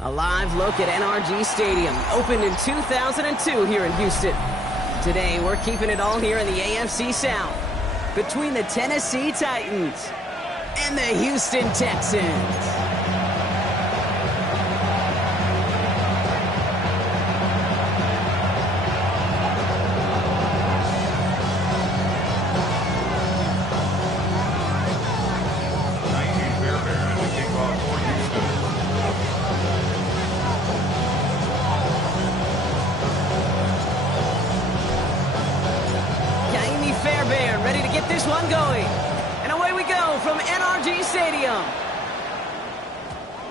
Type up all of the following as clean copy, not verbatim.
A live look at NRG Stadium, opened in 2002 here in Houston. Today, we're keeping it all here in the AFC South, between the Tennessee Titans and the Houston Texans. Ready to get this one going. And away we go from NRG Stadium.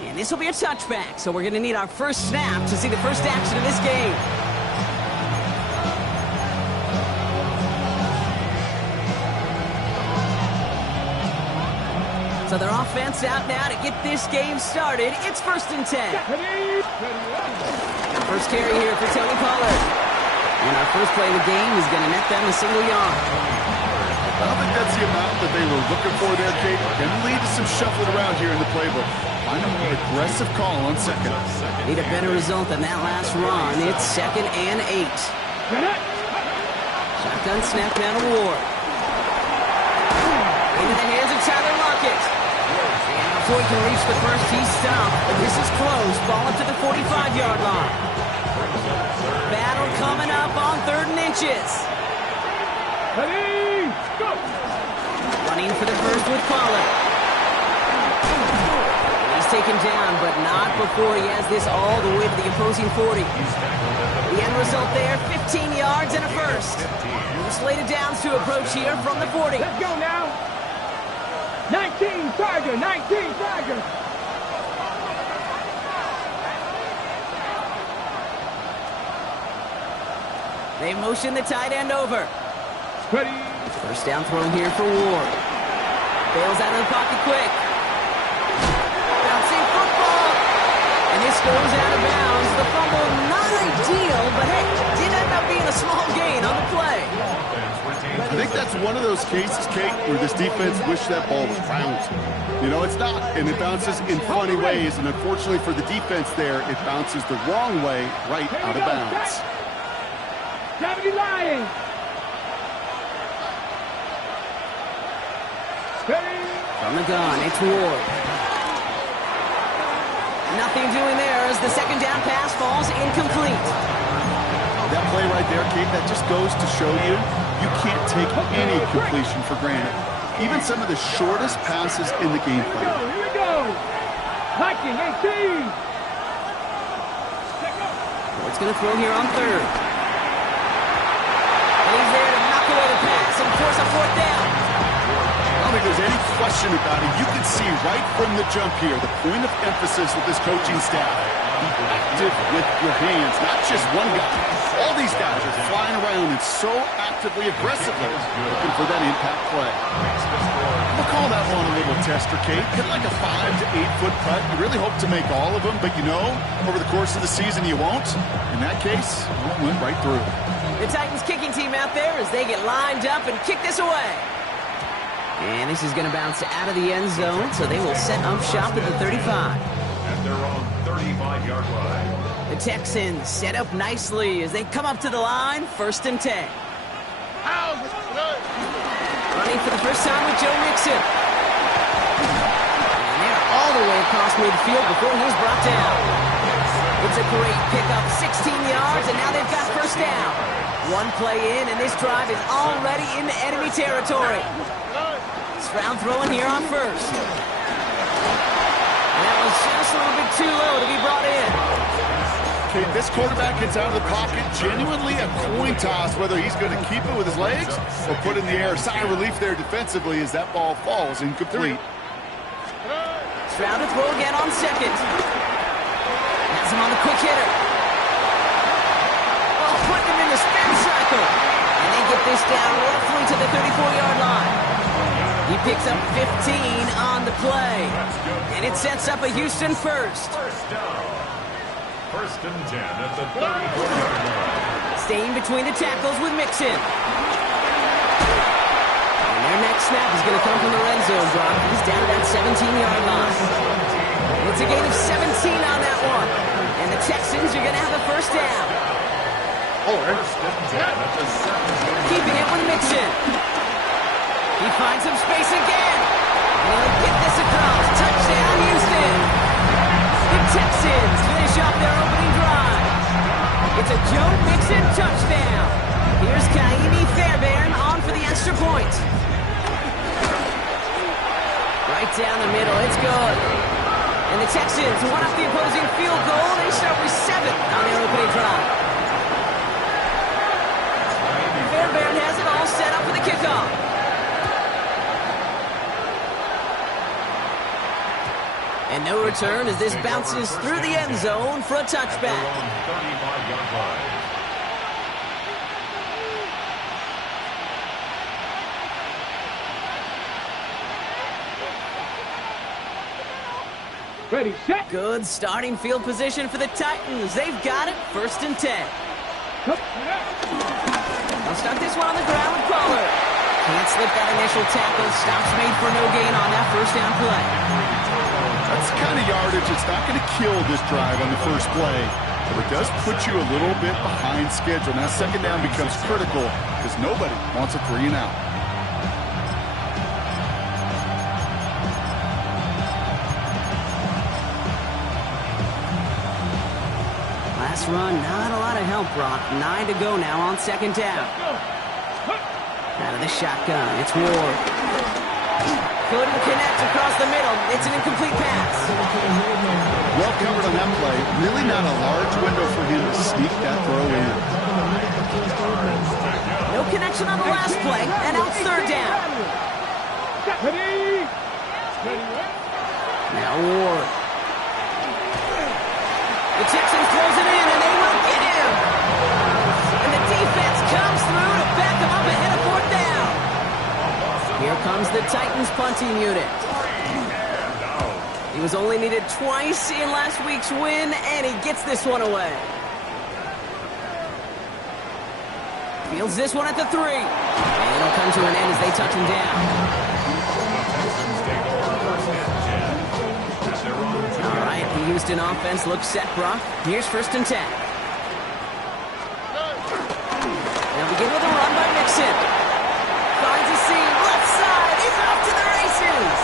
And this will be a touchback, so we're going to need our first snap to see the first action of this game. So their offense out now to get this game started. It's 1st and 10. First carry here for Tony Pollard. And our first play of the game is going to net them a single yard. I don't think that's the amount that they were looking for there, Kate. Going to lead to some shuffling around here in the playbook. Find a more aggressive call on second. Need a better result than that last run. It's 2nd and 8. Shotgun snap now to Ward. Into the hands of Tyler Lockett. And before he can reach the first, he's stopped. But this is close. Ball up to the 45-yard line. Battle coming up on 3rd and inches. Ready, go! Running for the first with Pollard. He's taken down, but not before he has this all the way to the opposing 40. The end result there, 15 yards and a first. Slated downs to approach here from the 40. Let's go now. 19 Tiger, 19 Tiger. They motion the tight end over. Ready. First down throw here for Ward. Bails out of the pocket quick. Bouncing football. And this goes out of bounds. The fumble not ideal, but hey, did end up being a small gain on the play. I think that's one of those cases, Kate, where this defense wished that ball was round. You know, it's not, and it bounces in funny ways, and unfortunately for the defense there, it bounces the wrong way right out of bounds. Gravity Lion. From the gun, it's Ward. Nothing doing there as the second down pass falls incomplete. That play right there, Kate, that just goes to show you can't take any completion for granted. Even some of the shortest passes in the game plan. Here we go. Hiking 18. Ward's going to throw here on 3rd. And he's there to knock away the pass and force a 4th down. I don't think there's any question about it. You can see right from the jump here, the point of emphasis with this coaching staff. Be active with your hands, not just one guy. All these guys are flying around and so actively, aggressively looking for that impact play. We'll call that one a little tester, Kate. Get like a 5 to 8 foot putt. You really hope to make all of them, but you know, over the course of the season you won't. In that case, it went right through. The Titans kicking team out there as they get lined up and kick this away. And this is going to bounce out of the end zone, so they will set up shop at the 35. At their own 35-yard line. The Texans set up nicely as they come up to the line, 1st and 10. Running for the first time with Joe Mixon. And they're all the way across midfield before he was brought down. It's a great pickup, 16 yards, and now they've got first down. One play in, and this drive is already into enemy territory. Stroud throwing here on 1st. And that was just a little bit too low to be brought in. Okay, this quarterback gets out of the pocket, genuinely a coin toss whether he's going to keep it with his legs or put it in the air. Sigh of relief there defensively as that ball falls incomplete. Stroud to throw again on 2nd. Has him on the quick hitter. Oh, putting him in the spin cycle. And they get this down roughly to the 34-yard line. He picks up 15 on the play. And it sets up a Houston first. First down. 1st and 10 at the 34-yard line. Staying between the tackles with Mixon. And their next snap is going to come from the red zone drop. He's down at that 17-yard line. It's a gain of 17 on that one. And the Texans are going to have a first down. Keeping it with Mixon. He finds some space again. And he'll get this across. Touchdown, Houston. The Texans finish off their opening drive. It's a Joe Mixon touchdown. Here's Kaimi Fairbairn on for the extra point. Right down the middle. It's good. And the Texans won up the opposing field goal. They start with 7 on their opening drive. Fairbairn has it all set up for the kickoff. And no return as this bounces through the end zone for a touchback. Ready, set. Good starting field position for the Titans. They've got it, 1st and 10. They'll start this one on the ground with Pollard. Can't slip that initial tackle. Stops made for no gain on that first down play. That's the kind of yardage it's not going to kill this drive on the first play, but it does put you a little bit behind schedule. Now second down becomes critical because nobody wants a 3 and out. Last run, not a lot of help, Brock. 9 to go now on second down. Out of the shotgun, it's Ward. Couldn't connect across the middle. It's an incomplete pass. Well covered on that play. Really not a large window for him to sneak that throw in. No connection on the last play, and now it's 3rd down. Now Ward. The Texans close it in, and they will get him. And the defense comes through to back him up ahead of 4th down. Here comes the Titans punting unit. He was only needed twice in last week's win, and he gets this one away. Fields this one at the 3. And it'll come to an end as they touch him down. All right, the Houston offense looks set, Brock. Here's 1st and 10. They'll begin with a run by Mixon. Finds a seam, left side. He's off to the races.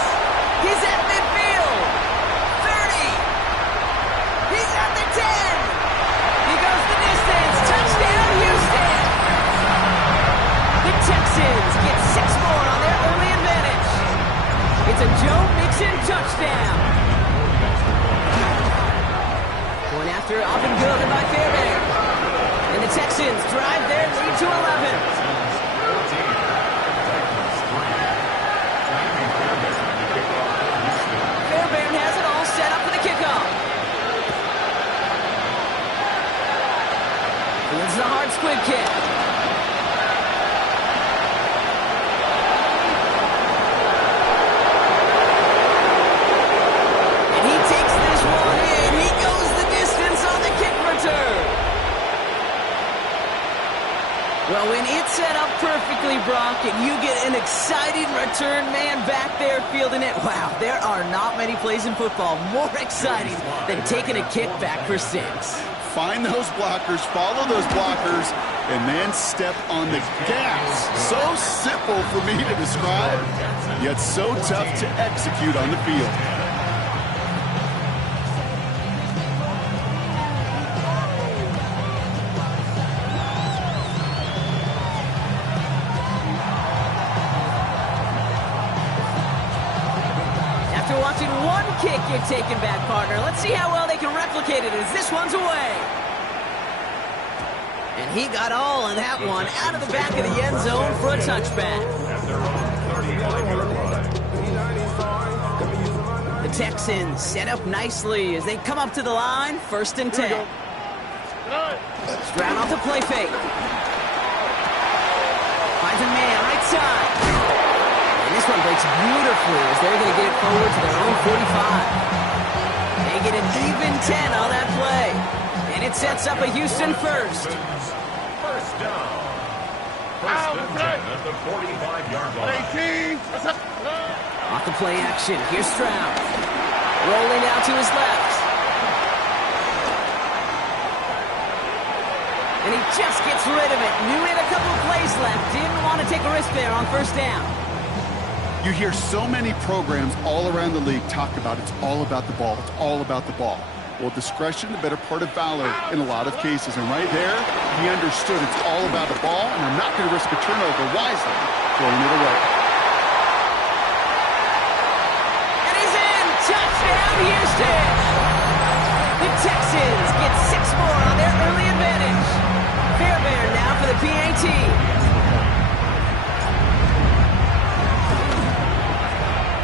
He's at midfield. 30. He's at the 10. He goes the distance. Touchdown, Houston. The Texans get 6 more on their early advantage. It's a Joe Mixon touchdown. Going after it, up and good by Fairbairn. And the Texans drive their lead to 11. Fairbairn has it all set up for the kickoff. Fields the hard squid kick. And he takes this one in. He goes the distance on the kick return. Well, when it's set up perfectly, Brock, and you get an exciting return man back there fielding it, wow, there are not many plays in football more exciting than taking a kick back for 6. Find those blockers, follow those blockers, and then step on the gas. So simple for me to describe, yet so tough to execute on the field. After watching one kick get taken back, partner, let's see how well they can replicate it as this one's away. And he got all of that one out of the back of the end zone for a touchback. The Texans set up nicely as they come up to the line, 1st and 10. Stroud off the play fake. Finds a man right side. And this one breaks beautifully as they're going to get it forward to their own 45. They get an even 10 on that play. And it sets up a Houston first. First down. First and 10 at the 45-yard line. Off the play action. Here's Stroud. Rolling out to his left. And he just gets rid of it. Knew he had a couple of plays left. Didn't want to take a risk there on first down. You hear so many programs all around the league talk about it's all about the ball. It's all about the ball. Well, discretion, the better part of valor in a lot of cases. And right there, he understood it's all about the ball, and I'm not going to risk a turnover wisely, throwing it away. And he's in! Touchdown, Houston! The Texans get 6 more on their early advantage. Fairbairn now for the PAT.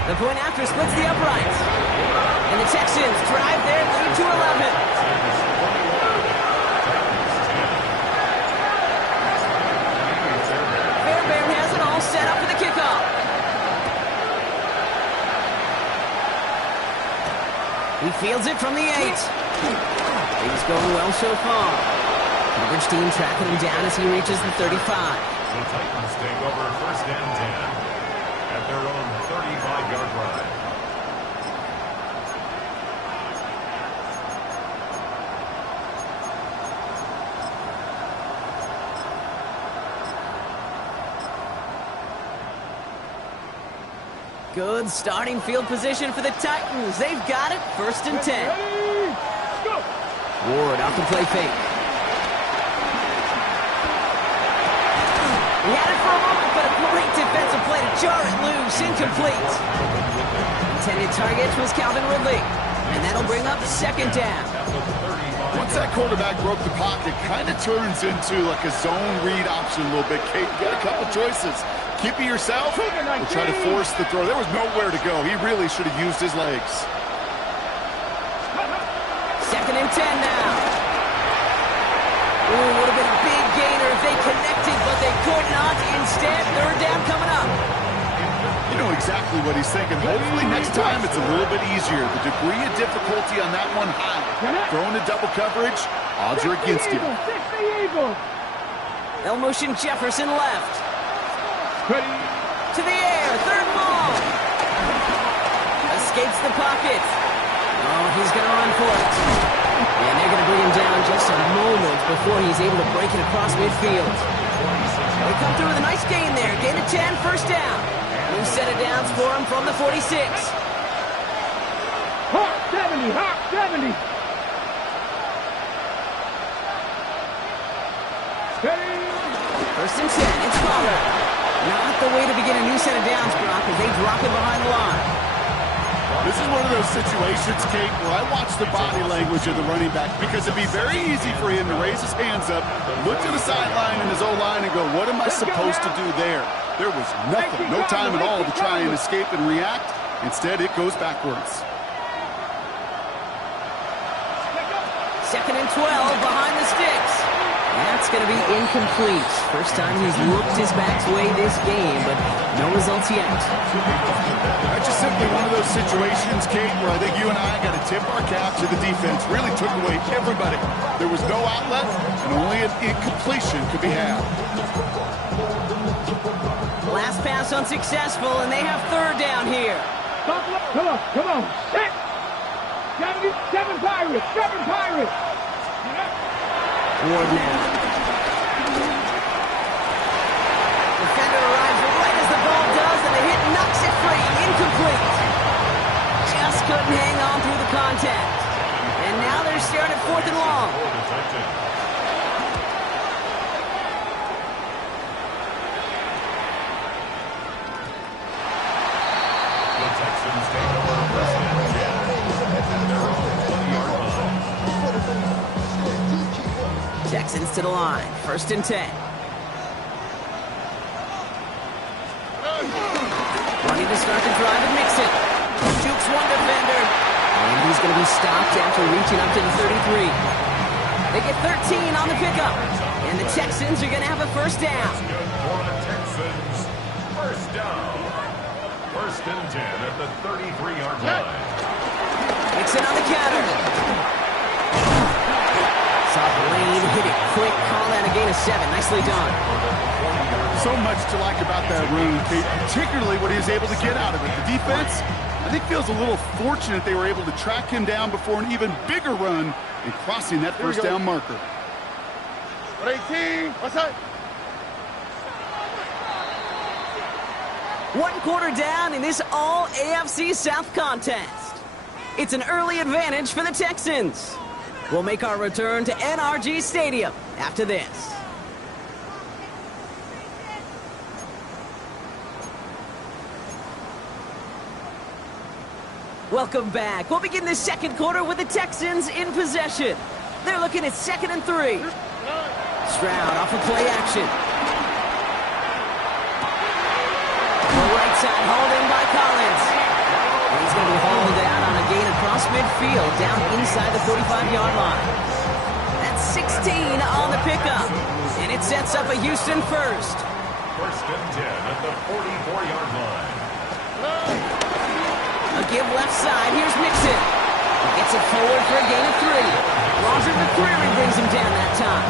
The point after splits the uprights. And the Texans drive their lead to 11. Fairbairn has it all set up for the kickoff. He fields it from the 8. Things going well so far. Coverage team tracking him down as he reaches the 35. The Titans take over first and 10 at their own 35-yard line. Good starting field position for the Titans. They've got it. First and 10. Ward off the play fake. He had it for a moment, but a great defensive play to jar it loose. Incomplete. Intended target was Calvin Ridley. And that'll bring up second down. Once that quarterback broke the pocket, kind of turns into like a zone read option a little bit. Kate, you got a couple choices. Keep it yourself or try to force the throw. There was nowhere to go. He really should have used his legs. Second and 10 now. Ooh, would have been a big gainer if they connected, but they could not. Instead, third down coming up. You know exactly what he's thinking. Hopefully next time it's a little bit easier. The degree of difficulty on that one high. Throwing to double coverage, odds are against you. They'll motion Jefferson left. To the air, third ball. Escapes the pocket. Oh, he's going to run for it. And they're going to bring him down just a moment before he's able to break it across midfield. They come through with a nice gain there. Gain of 10, first down. New set of downs for him from the 46. Hawk 70, Hawk 70. First and 10, it's Pollard. Not the way to begin a new set of downs, Brock, as they drop it behind the line. This is one of those situations, Kate, where I watch the body language of the running back because it'd be very easy for him to raise his hands up, look to the sideline and his O-line and go, what am I supposed to do there? There was nothing, no time at all to try and escape and react. Instead, it goes backwards. Second and 12 behind the sticks. That's going to be incomplete. First time he's looked his back's way this game, but no results yet. That's just simply one of those situations, Kate, where I think you and I got to tip our cap to the defense. Really took away everybody. There was no outlet, and only an incompletion could be had. Last pass unsuccessful, and they have third down here. Come on. 6. 7 Pirates. 7 Pirates. Ward now. Defender arrives right as the ball does, and the hit knocks it free. Incomplete. Just couldn't hang on through the contact. And now they're staring at fourth and long. The Texans take over first and 10 at their own 20-yard line. Texans to the line. First and 10. Running to start the drive and Mixon. Jukes one defender. And he's going to be stopped after reaching up to the 33. They get 13 on the pickup. And the Texans are going to have a first down. Good for the Texans. First down. First and 10 at the 33-yard line. Mixon on the counter. Saw the lane, hit it quick, call that a gain of 7. Nicely done. So much to like about that run, Kate, particularly what he was able to get out of it. The defense, I think feels a little fortunate they were able to track him down before an even bigger run and crossing that first down marker. 18, what's that? 1 quarter down in this all AFC South contest. It's an early advantage for the Texans. We'll make our return to NRG Stadium after this. Welcome back. We'll begin the second quarter with the Texans in possession. They're looking at 2nd and 3. Stroud off of play action. The right side hauled in by Collins. And he's going to be hauled down on a gain across midfield, down inside the 45-yard line. That's 16 on the pickup. And it sets up a Houston first. 1st and 10 at the 44-yard line. A give left side. Here's Mixon. He gets it forward for a gain of 3. Roger McCreary brings him down that time.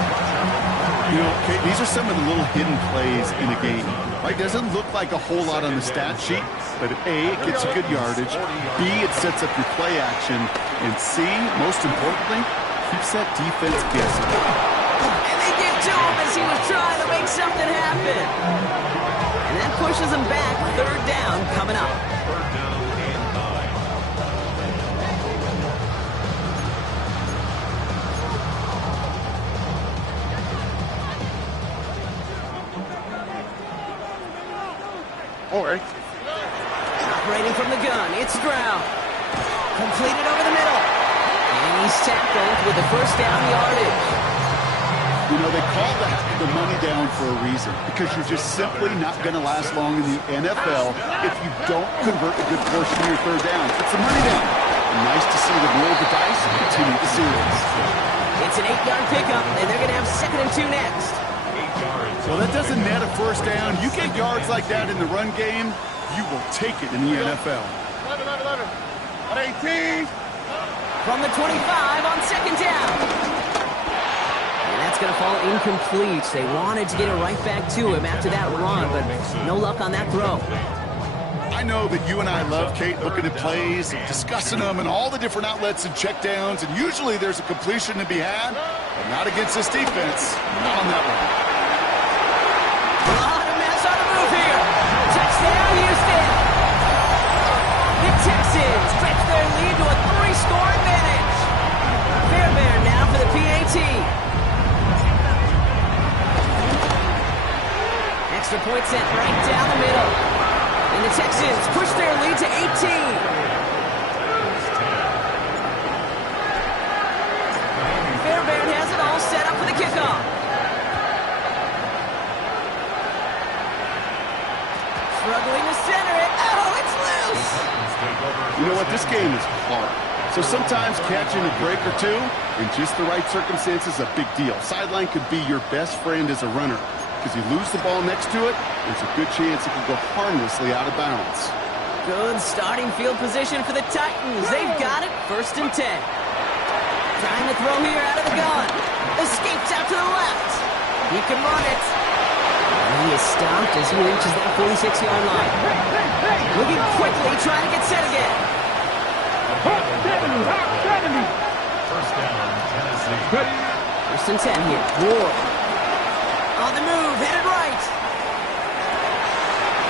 You know, Kate, these are some of the little hidden plays in a game. Right? Doesn't look like a whole lot on the stat sheet, but A, it gets you good yardage. B, it sets up your play action. And C, most importantly, keeps that defense guessing. And they get to him as he was trying to make something happen. And that pushes him back. 3rd down coming up. 3rd down and 9. All right. Operating from the gun, it's Stroud. Completed over the middle. And he's tackled with the first down yardage. You know, they call the money down for a reason, because you're just simply not going to last long in the NFL if you don't convert a good portion of your 3rd down. It's the money down. And nice to see them roll the dice and continue the series. It's an 8-yard pickup, and they're going to have 2nd and 2 next. 8 yards. Well, that doesn't net a first down. You get yards like that in the run game, you will take it in the NFL. 18. From the 25 on 2nd down. And that's going to fall incomplete. They wanted to get it right back to him after that run, but no luck on that throw. I know that you and I love, Kate, looking at plays, discussing them, and all the different outlets and checkdowns, and usually there's a completion to be had, but not against this defense. Not on that one. A lot of mess on the move here. Touchdown, Houston. The Texans stretch their lead to a 3-score advantage. Fairbairn now for the PAT. Extra point sent right down the middle. And the Texans push their lead to 18. Fairbairn has it all set up for the kickoff. Struggling to center it. Oh, it's loose. You know what? This game is hard. So sometimes catching a break or two in just the right circumstances is a big deal. Sideline could be your best friend as a runner, because you lose the ball next to it, there's a good chance it could go harmlessly out of bounds. Good starting field position for the Titans. They've got it. 1st and 10. Trying to throw here out of the gun. Escapes out to the left. He can run it. And he is stopped as he reaches that 46-yard line. Looking quickly, trying to get set again. 70. 1st down, Tennessee. 1st and 10 here. Ward. On the move, headed right.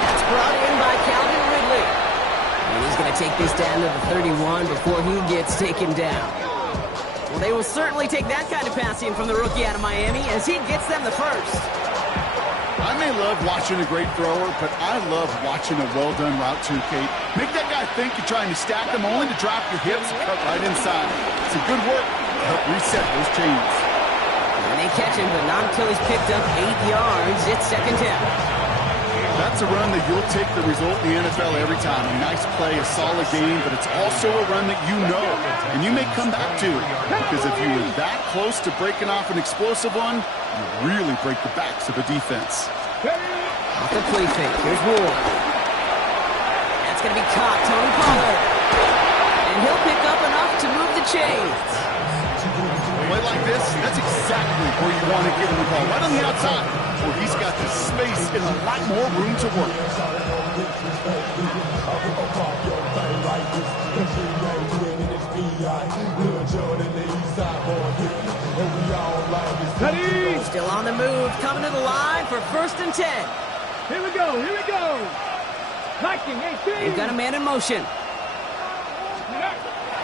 That's brought in by Calvin Ridley. And he's going to take this down to the 31 before he gets taken down. Well, they will certainly take that kind of passing from the rookie out of Miami as he gets them the first. I may love watching a great thrower, but I love watching a well-done route too, Kate. Make that guy think you're trying to stack him only to drop your hips and cut right inside. Some good work to help reset those chains. And they catch him, but not until he's picked up 8 yards. It's 2nd down. That's a run that you'll take the result in the NFL every time. A nice play, a solid game, but it's also a run that you know, and you may come back to. Because if you were that close to breaking off an explosive one, you really break the backs of a defense. Off the play fake. Here's Ward. That's going to be caught. Tony Pollard. And he'll pick up enough to move the chains. Play like this, that's exactly where you want to get him the ball. Right on the outside, where he's got the space and a lot more room to work. Ready? Still on the move, coming to the line for 1st and 10. Here we go, here we go. 19-18. They've got a man in motion.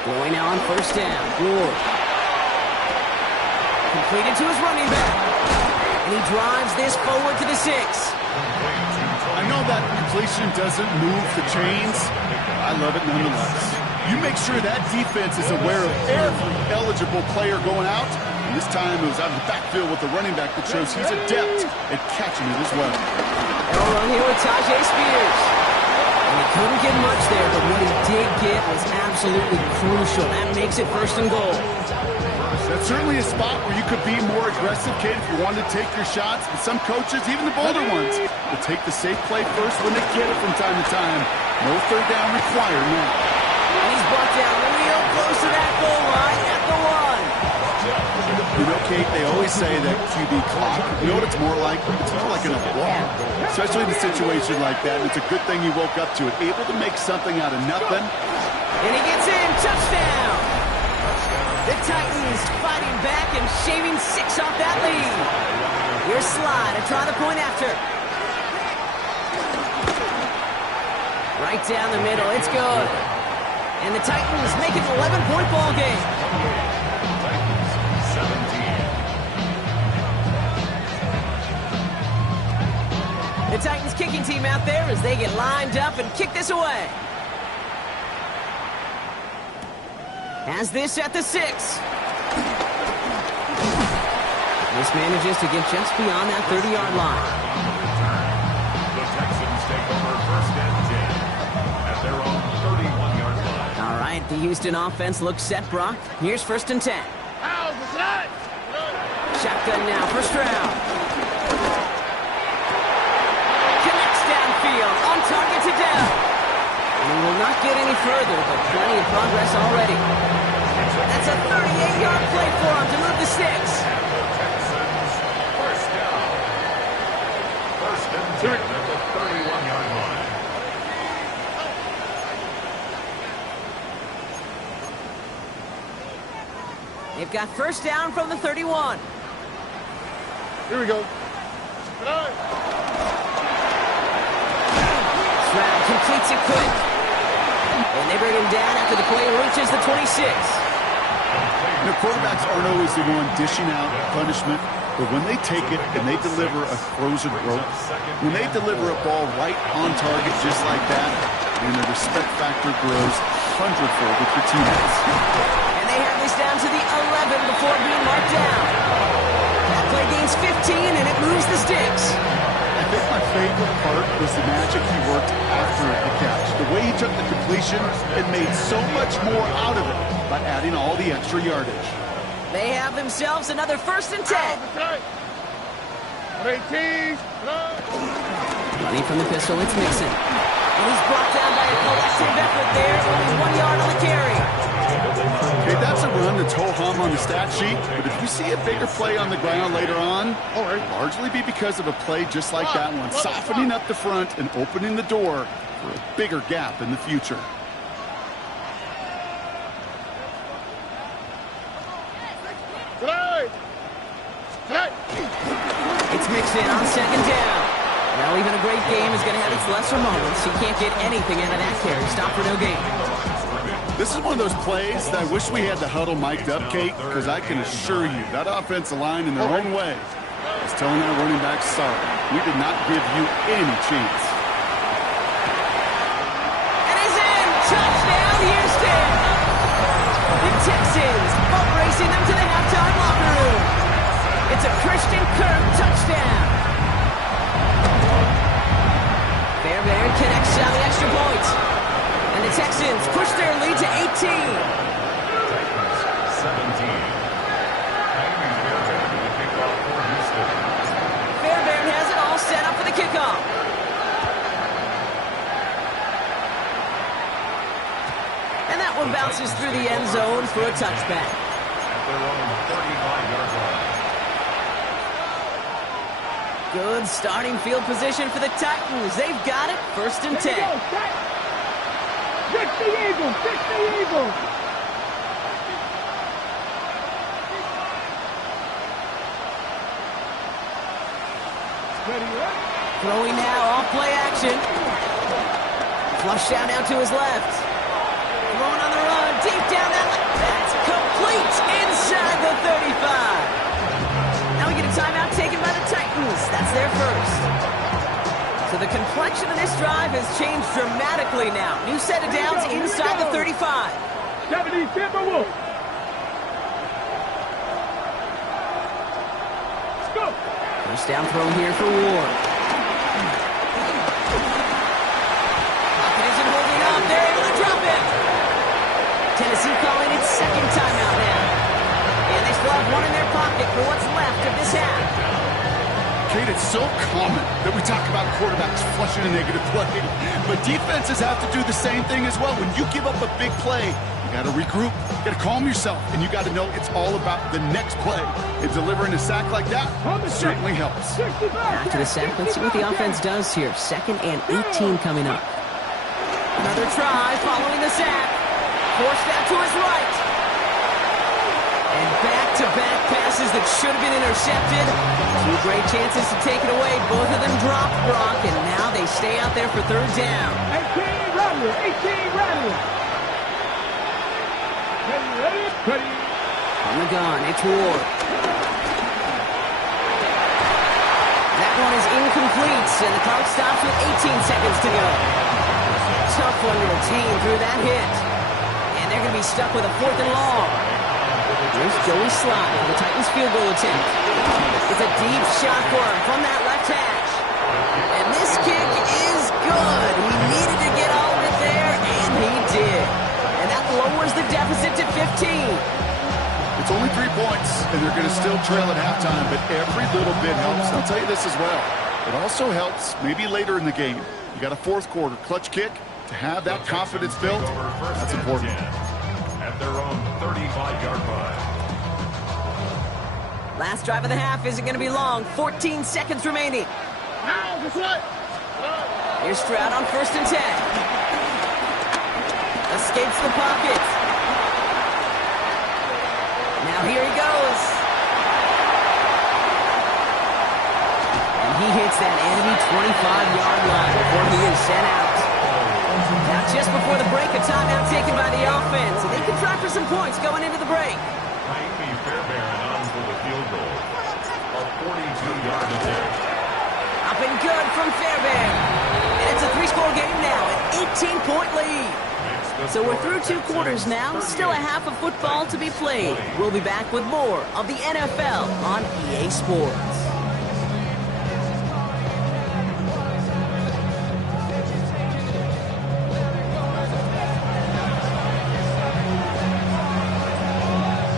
Going now on 1st down. Good. Completed to his running back. And he drives this forward to the 6. I know that completion doesn't move the chains. I love it nonetheless. You make sure that defense is aware of every eligible player going out. And this time it was out of the backfield with the running back that shows he's adept at catching it as well. They'll run here with Tajay Spears. And he couldn't get much there, but what he did get was absolutely crucial. That makes it 1st and goal. That's certainly a spot where you could be more aggressive, kid, if you wanted to take your shots. But some coaches, even the bolder ones, will take the safe play first when they get it from time to time. No 3rd down required now. And he's brought down real close to that goal line at the 1. You know, Kate, they always say that QB clock. You know what it's more like? It's more like an alarm, especially in a situation like that. And it's a good thing you woke up to it, able to make something out of nothing. And he gets in, touchdown! The Titans fighting back and shaving 6 off that lead. Here's Slide to try the point after. Right down the middle, it's good. And the Titans make it an 11-point ball game. The Titans kicking team out there as they get lined up and kick this away. Has this at the 6. This manages to get just beyond that 30-yard line. The Texans take over 1st and 10 at their own 31-yard line. All right, the Houston offense looks set, Brock. Here's 1st and 10. Shotgun now for Stroud. Connects downfield, on target to Dell. And he will not get any further, but plenty of progress already. That's a 38-yard play for him to move the sticks. Texans, 1st down. 1st and 10 at the 31-yard line. They've got 1st down from the 31. Here we go. Stroud completes it quick. And they bring him down after the play reaches the 26. You know, quarterbacks aren't always the one dishing out punishment, but when they take it and they deliver a frozen rope, when they deliver a ball right on target just like that, then the respect factor grows hundredfold with your teammates. And they have this down to the 11 before being marked down. That play gains 15 and it moves the sticks. I think my favorite part was the magic he worked after the catch. The way he took the completion and made so much more out of it by adding all the extra yardage. They have themselves another 1st and 10. Running from the pistol, it's Mixon. And he's brought down by a collective effort there. Only 1 yard on the carry. Okay, that's a run that's ho-hum on the stat sheet, but if you see a bigger play on the ground later on, it'll largely be because of a play just like that one, softening up the front and opening the door for a bigger gap in the future. It's Mixon on 2nd down. Well, even a great game is going to have its lesser moments. He can't get anything out of that carry. Stop for no gain. This is one of those plays that I wish we had the huddle mic'd up, Kate, because I can assure you that offensive line in their own way is telling our running back, sorry, we did not give you any chance. And he's in! Touchdown, Houston! The Texans boat racing them to the halftime locker room. It's a Christian Kirk touchdown. Fairbairn connects on the extra point. And the Texans push their lead to 18. Titans, 17. Aggies here taking the kickoff for Houston. Fairbairn has it all set up for the kickoff. And that one bounces through the end zone for a touchback. At their own 35-yard line. Good starting field position for the Titans. They've got it. First and 10. Fix the Eagles! Fix the Eagles! Throwing now, off play action. Flush down now to his left. Throwing on the run, deep down that left. That's complete inside the 35. Now we get a timeout taken by the Titans. That's their first. So the complexion of this drive has changed dramatically now. New set of downs inside the 35. 70 Timberwolves. Let's go. First down throw here for Ward. Pocket isn't holding up. They're able to drop it. Tennessee calling its second timeout now. And they still have one in their pocket for what's left of this half. Kate, it's so common that we talk about quarterbacks flushing a negative play, but defenses have to do the same thing as well. When you give up a big play, you got to regroup, you got to calm yourself, and you got to know it's all about the next play. And delivering a sack like that certainly helps. After the sack, let's see what the offense does here. 2nd and 18 coming up. Another try following the sack. Forced out to his right. And back-to-back passes that should have been intercepted. 2 great chances to take it away. Both of them dropped, Brock, and now they stay out there for 3rd down. 18 Rattler, 18 Rattler. Ready. On the gun, it's Ward. That one is incomplete, and the clock stops with 18 seconds to go. Tough one to retain through that hit. And they're going to be stuck with a 4th and long. Here's Joey Slye for the Titans field goal attempt. It's a deep shot for him from that left hash. And this kick is good. He needed to get all of it there, and he did. And that lowers the deficit to 15. It's only 3 points, and they're going to still trail at halftime, but every little bit helps. I'll tell you this as well. It also helps maybe later in the game. You got a 4th quarter clutch kick. To have that confidence built, that's important. At their own 35-yard line. Last drive of the half isn't going to be long. 14 seconds remaining. Here's Stroud on 1st and 10. Escapes the pocket. Now here he goes. And he hits that enemy 25-yard line before he is sent out. Now just before the break, a timeout taken by the offense. And they can try for some points going into the break. Amy Fairbairn on for the field goal. A 42-yard attempt. Up and good from Fairbairn. And it's a 3-score game now, an 18-point lead. So we're through 2 quarters now, still a half of football to be played. We'll be back with more of the NFL on EA Sports.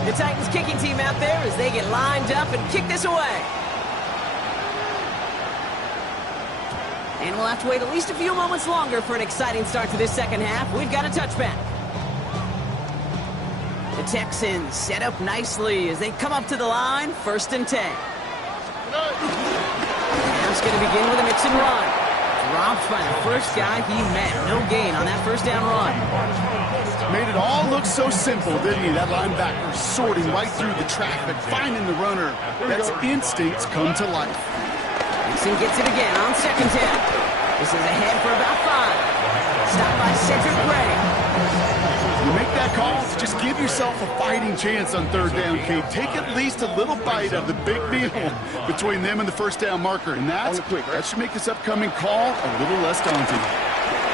The Titans kicking team out there as they get lined up and kick this away. And we'll have to wait at least a few moments longer for an exciting start to this second half. We've got a touchback. The Texans set up nicely as they come up to the line. 1st and 10. Now it's going to begin with a mix and run. Dropped by the first guy he met. No gain on that 1st down run. Made it all look so simple, didn't he? That linebacker sorting right through the traffic, finding the runner. That's instincts come to life. Nixon gets it again on 2nd down. This is ahead for about 5. Stopped by Cedric Gray. You make that call, just give yourself a fighting chance on 3rd down, Kate. Take at least a little bite of the big meal between them and the 1st down marker. And that should make this upcoming call a little less daunting.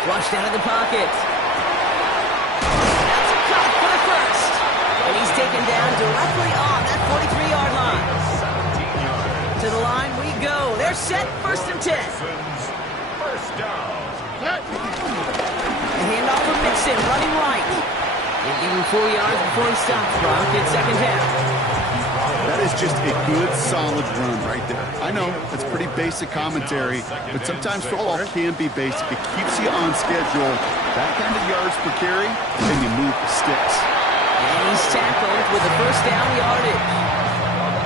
Flushed out of the pocket. That's a cut for the 1st. And he's taken down directly on that 43-yard line. To the line we go. They're set. 1st and 10. First down. The handoff from Mixon, running right. They give him 4 yards before he stops, Brock. It's 2nd down. That is just a good, solid run right there. I know, it's pretty basic commentary, but sometimes football can be basic. It keeps you on schedule. That kind of yards per carry, and you move the sticks. And he's tackled with the 1st down yardage.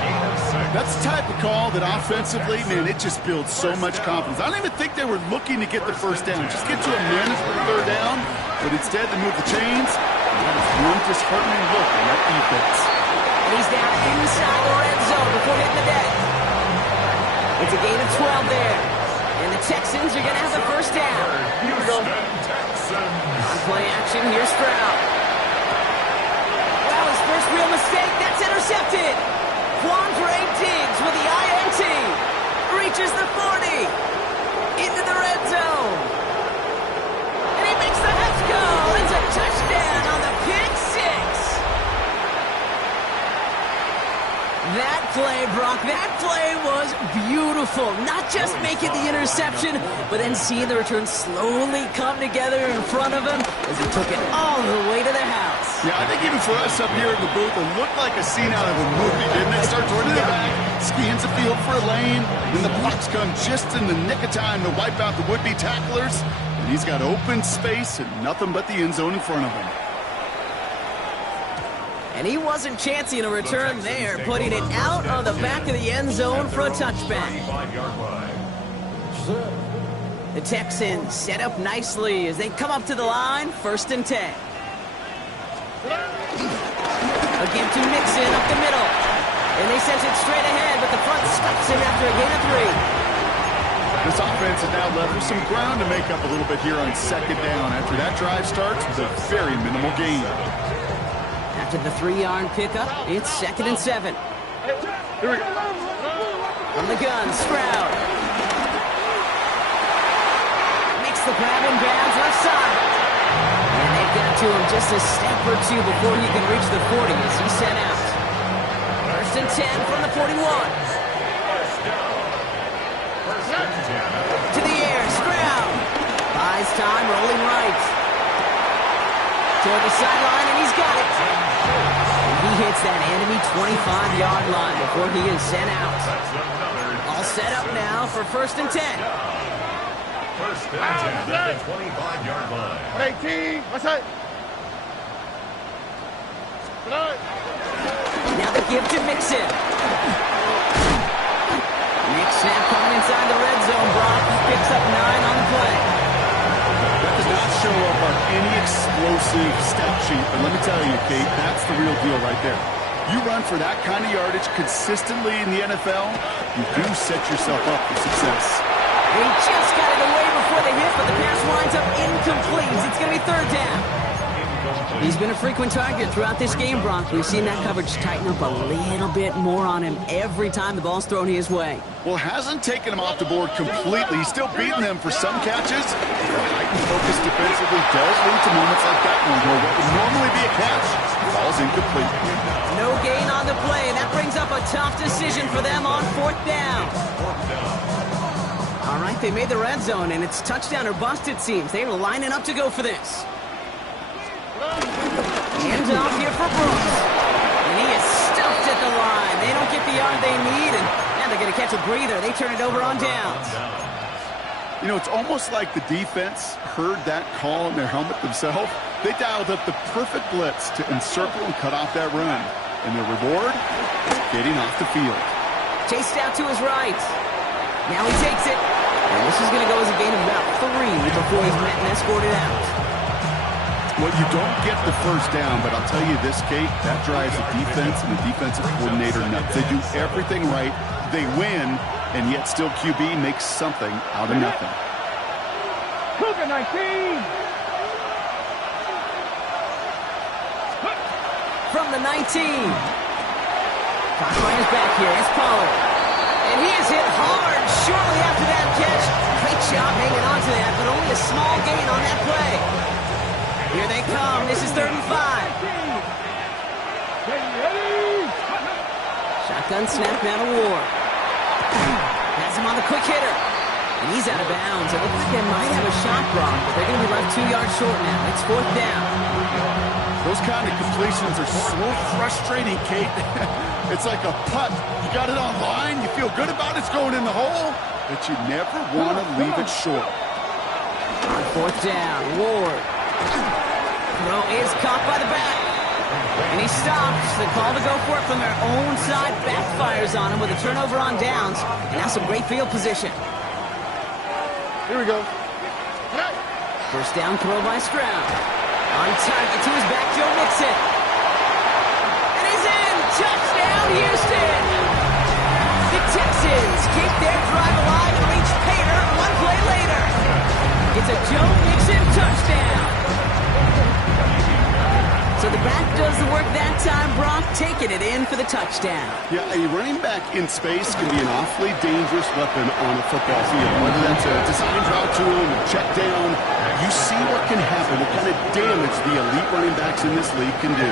Gain of 6. That's the type of call that offensively, man, it just builds so much confidence. I don't even think they were looking to get the first down. Just get to a manageable third down, but instead they move the chains. And that is one disheartening look on that defense. And he's down inside the red zone before hitting the deck. It's a gain of 12 there. And the Texans are going to have the first down. Here we go. On play action, here's Stroud. Well, his first real mistake, that's intercepted. Quandre Diggs with the INT. Reaches the 40. Into the red zone. And he makes the Hets go. It's a touchdown on the pick six. That play, Brock, that play was beautiful. Not just making the interception, but then seeing the return slowly come together in front of him as he took it all the way to the house. Yeah, I think even for us up here in the booth, it looked like a scene out of a movie, didn't it? Starts running the back, scans the field for a lane, then the blocks come just in the nick of time to wipe out the would-be tacklers, and he's got open space and nothing but the end zone in front of him. And he wasn't chancing a return there, putting it out on the back of the end zone for a touchback. The Texans set up nicely as they come up to the line, 1st and 10. Again to Mixon up the middle. And they send it straight ahead, but the front stops him after a gain of 3. This offense is now left with some ground to make up a little bit here on 2nd down. After that drive starts with a very minimal gain. After the 3-yard pickup, it's 2nd and 7. Here we go. From the gun, Stroud. Makes the grab in bounds left side. And they've got to him just a step or two before he can reach the 40 as he's sent out. 1st and 10 from the 41. To the air, Stroud. Buys time, rolling right. Toward the sideline, and he's got it. And he hits that enemy 25-yard line before he is sent out. All set up now for 1st and 10. 1st and 10 at the 25-yard line. 18. What's that? Now the give to Mixon. Nick snap coming inside the red zone. Brock picks up 9 on the play. That does not show up on any explosive stat sheet, but let me tell you, Kate, that's the real deal right there. You run for that kind of yardage consistently in the NFL, you do set yourself up for success. He just got it away before the hit, but the pass winds up incomplete. It's going to be 3rd down. He's been a frequent target throughout this game, Brock. We've seen that coverage tighten up a little bit more on him every time the ball's thrown his way. Well, hasn't taken him off the board completely. He's still beating them for some catches. The heightened focus defensively does lead to moments like that one where what would normally be a catch falls incomplete. No gain on the play. That brings up a tough decision for them on 4th down. All right, they made the red zone, and it's touchdown or bust, it seems. They are lining up to go for this. Hands off here for Brooks. And he is stuffed at the line. They don't get the yard they need, and now they're going to catch a breather. They turn it over on downs. You know, it's almost like the defense heard that call in their helmet themselves. They dialed up the perfect blitz to encircle and cut off that run. And the reward is getting off the field. Chased out to his right. Now he takes it. And this is going to go as a gain of about 3 before he's met and escorted out. Well, you don't get the first down, but I'll tell you this, Kate, that drives the defense and the defensive coordinator nuts. They do everything right. They win, and yet still QB makes something out of nothing. Cougar 19. From the 19. Cockfire's back here. It's Pollard. And he is hit hard shortly after that catch. Great job hanging on to that, but only a small gain on that play. Here they come. This is 3rd and 5. Shotgun snap now to Ward. Has him on the quick hitter. And he's out of bounds. It looks like they might have a shot block, but they're going to be left 2 yards short now. It's 4th down. Those kind of completions are so frustrating, Kate. It's like a putt. You got it on line. You feel good about it's going in the hole, but you never want to leave it short. On 4th down, Ward. Throw is caught by the back. And he stops. The call to go for it from their own side backfires on him with a turnover on downs. And now some great field position. Here we go. First down throw by Stroud. On target to his back, Joe Mixon. And he's in! Touchdown, Houston! The Texans keep their drive alive and reach Pater one play later. It's a Joe Mixon touchdown. So the back does the work that time, Brock, taking it in for the touchdown. Yeah, a running back in space can be an awfully dangerous weapon on a football field. Whether that's a design route to him, a check down, you see what can happen, what kind of damage the elite running backs in this league can do.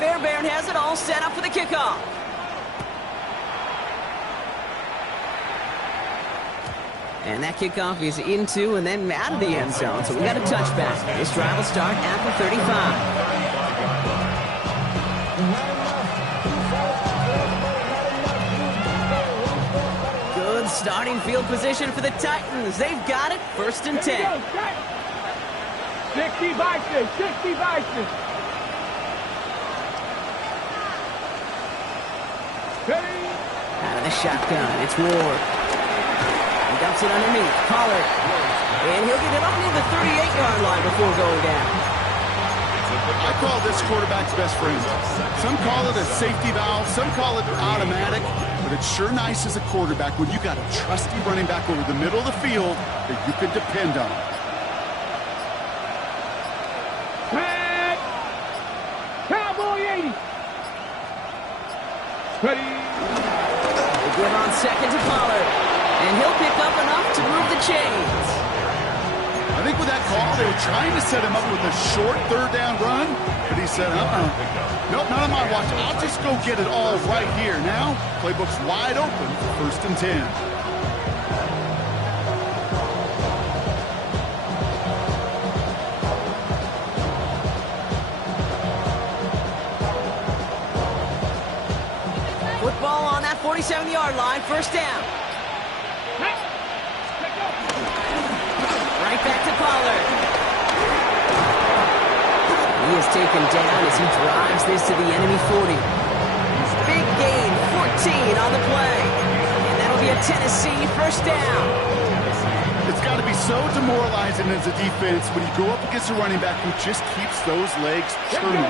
Fairbairn has it all set up for the kickoff. And that kickoff is into and then out of the end zone. So we got a touchback. This drive will start at the 35. Good starting field position for the Titans. They've got it. First and 10. 60 Bison, 60 Bison. Out of the shotgun, it's Ward. He dumps it underneath, Pollard. And he'll get it up near the 38-yard line before going down. I call this quarterback's best friend. Some call it a safety valve, some call it automatic, but it's sure nice as a quarterback when you got a trusty running back over the middle of the field that you can depend on. Cowboy 80. Ready. They give on second to Pollard. And he'll pick up enough to move the chains. I think with that call, they were trying to set him up with a short third down run, but he said, nope, not on my watch. I'll just go get it all right here. Now, playbook's wide open for first and 10. Football on that 47-yard line, first down. Right back to Pollard. He is taken down as he drives this to the enemy 40. Big gain, 14 on the play. And that'll be a Tennessee first down. It's got to be so demoralizing as a defense when you go up against a running back who just keeps those legs turning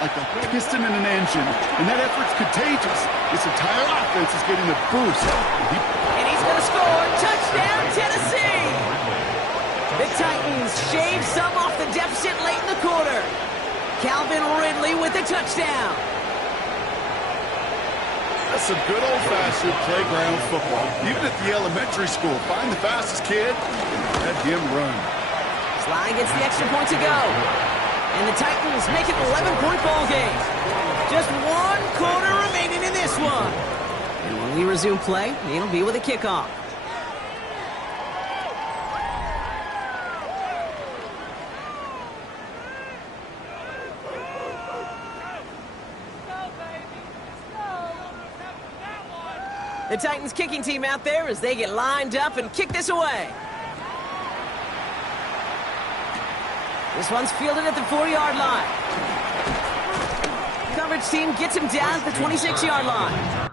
like a piston in an engine. And that effort's contagious. This entire offense is getting a boost. And he's going to score. Touchdown, Tennessee! The Titans shave some off the deficit late in the quarter. Calvin Ridley with the touchdown. That's some good old-fashioned playground football. Even at the elementary school, find the fastest kid, let him run. Sly gets the extra point to go. And the Titans make it an 11-point ball game. Just one quarter remaining in this one. And when we resume play, it'll be with a kickoff. The Titans kicking team out there as they get lined up and kick this away. This one's fielded at the 4-yard line. Coverage team gets him down at the 26-yard line.